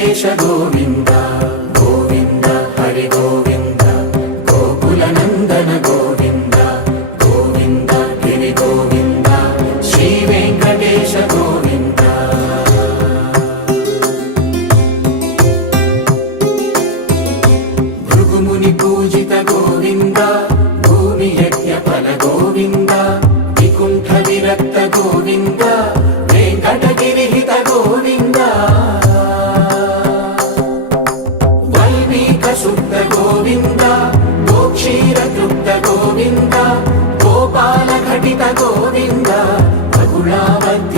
వెంకటేశ గోవింద గోవింద హరి గోవింద గోకుల నందన గోవింద గోవింద గిరి గోవింద శ్రీ వెంకటేశ గోవింద భృగుముని పూజిత గోవింద భూమి యజ్ఞ ఫల గోవింద వికుంఠ విరక్త గోవింద వెంకటగిరిహిత గోవింద వల్మీక శుద్ధ గోవింద గోక్షీర తృప్త గోవింద గోపాల ఘటిత గోవింద బహుళావద్య